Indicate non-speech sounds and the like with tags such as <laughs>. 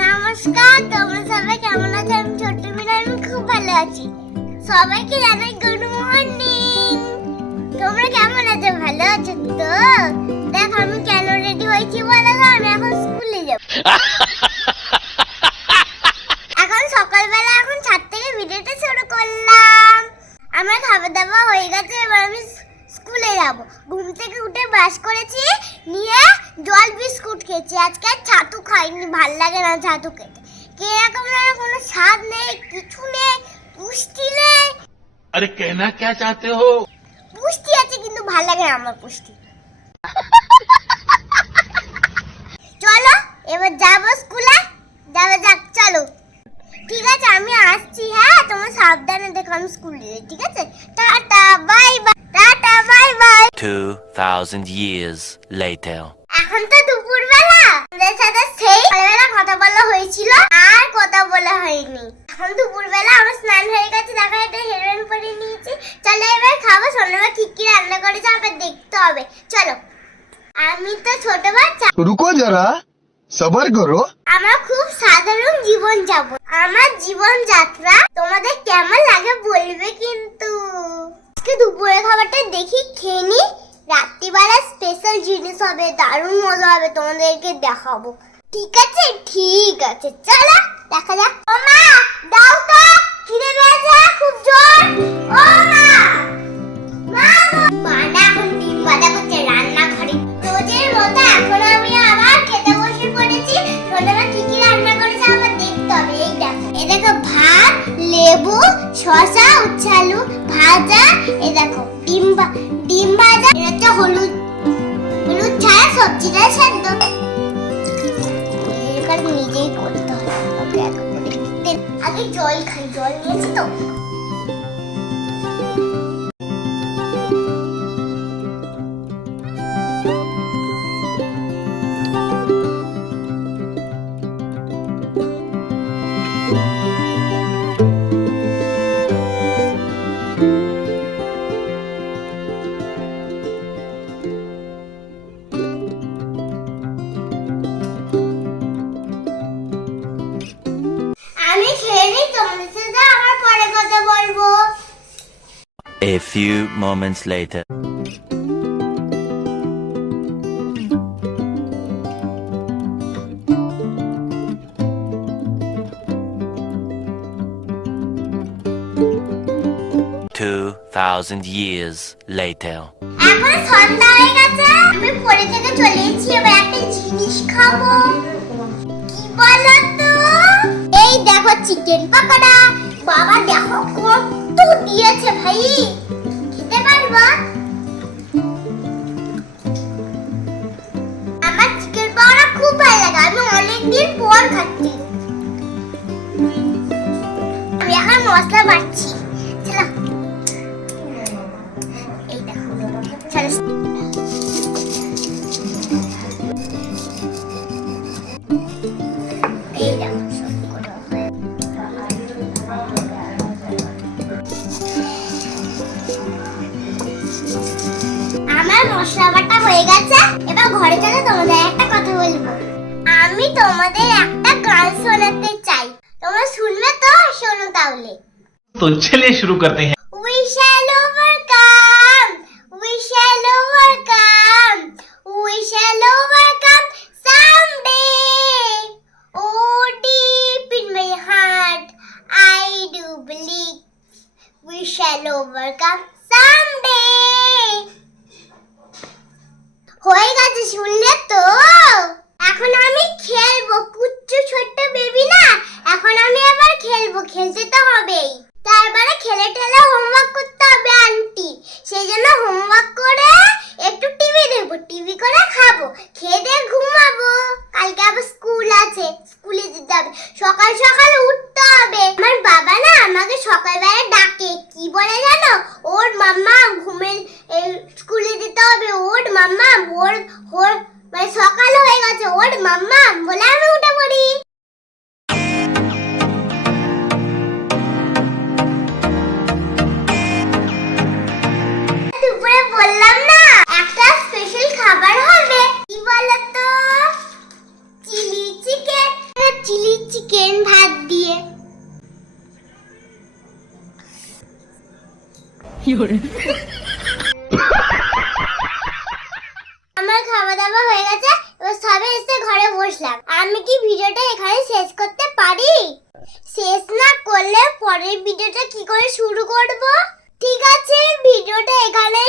নমস্কার, তোমরা সবাই কেমন আছো? আমি ছোট্ট মিনা, আমি খুব ভালো আছি। সবাইকে জানাই গুড মর্নিং তোমরা কেমন আছো? ভালো আছো তো? দেখো, আমি কেন রেডি হয়েছি বলো আমি এখন স্কুলে যাব <laughs> এখন সকালবেলা এখন ছাদ থেকে ভিডিওটা শুরু করলাম খাওয়া দাওয়া হয়ে গেছে এবার আমি স্কুলে যাব। ঘুম থেকে উঠে ব্রাশ করেছি নিয়ে জল বিস্কুট খেয়েছি। আজকে ছাতু খাইনি ভালো লাগে না ছাতু খেতে। কেরকম কোনো স্বাদ নেই কিছু নেই পুষ্টি নেই। আরে কেনা কে চাতে হো? পুষ্টি আছে কিন্তু ভালো লাগে না আমার পুষ্টি। <laughs> সাবধানে দেখো আমি স্কুল যাই ঠিক আছে? Tata bye bye tata bye bye 2000 years later এখন তো দুপুরবেলা। আমাদের সাথে সেই বেলা কথা বলা হয়েছিল আর কথা বলা হয়নি। এখন দুপুরবেলা আমার স্নান হয়ে গেছে দেখা এটা হেরেন পরে নিয়েছি। চলো এবার খাব সন্ধ্যাবেলা কি কি রান্না করেছে আবার দেখতে হবে। চলো। আমি তো ছোট বাচ্চা রুকো যারা সবার করো। আমরা খুব সাধারণ জীবন যাপন আমার জীবন যাত্রা তোমাদের কেমন লাগে বলবে কিন্তু। আজকে দুপুরের খাবারটা দেখি, খেয়ে রাত্রিবেলা স্পেশাল জিনিস হবে, দারুণ মজা হবে, তোমাদেরকে দেখাবো। ঠিক আছে? ঠিক আছে। চলো, দেখা যাক। ও মা, দাও তো। খুব জোর। ও মা। লেবু, শসা উচ্ছে আলু ভাজা, এ দেখো, ডিম ডিম ভাজা এটা হচ্ছে হলুদ হলুদ ছাড়া সবজিটা সেদ্ধ। এটা নিজেই করতে হবে আগে জল খাই, জল নিয়েছি তো। আমি খেয়ে নিই তোমাদের সাথে আবার পরে কথা বলব A few moments later. Two thousand years later. এখন সন্ধ্যা হয়ে গেছে আমি পরে থেকে চলে এসেছি এবার একটা জিনিস খাব কি বলো দেখো চিকেন পাকোড়া। বাবা দেখো কত দিয়েছে ভাই। খেতে পারবা? আমার চিকেন পাকোড়া খুব ভালো লাগে। আমি অনেকদিন পর খাচ্ছি। আমি এখন মশলা বাড়ছি মশলা হয়ে গেছে, এবার ঘরে চলে তোমাদের একটা কথা বলব। আমি তোমাদের একটা গান শোনাতে চাই। তোমরা শুনবে তো? শোনো তাহলে। তো চলে শুরু করতে হ্যাঁ। হয়ে ওর ওর মানে সকাল হয়ে গেছে। ওর মাম্মা, বলে আমি উঠে পড়ি। You're একটা স্পেশাল খাবার হবে। কি বলতো? Chilli chicken. মানে চিলি চিকেন ভাত দিয়ে। খাওয়া দাওয়া হয়ে গেছে, এবার সবে এসে ঘরে বসলাম। আমি কি ভিডিওটা এখানে শেষ করতে পারি? শেষ না করলে পরের ভিডিওটা কি করে শুরু করব? ঠিক আছে, ভিডিওটা এখানে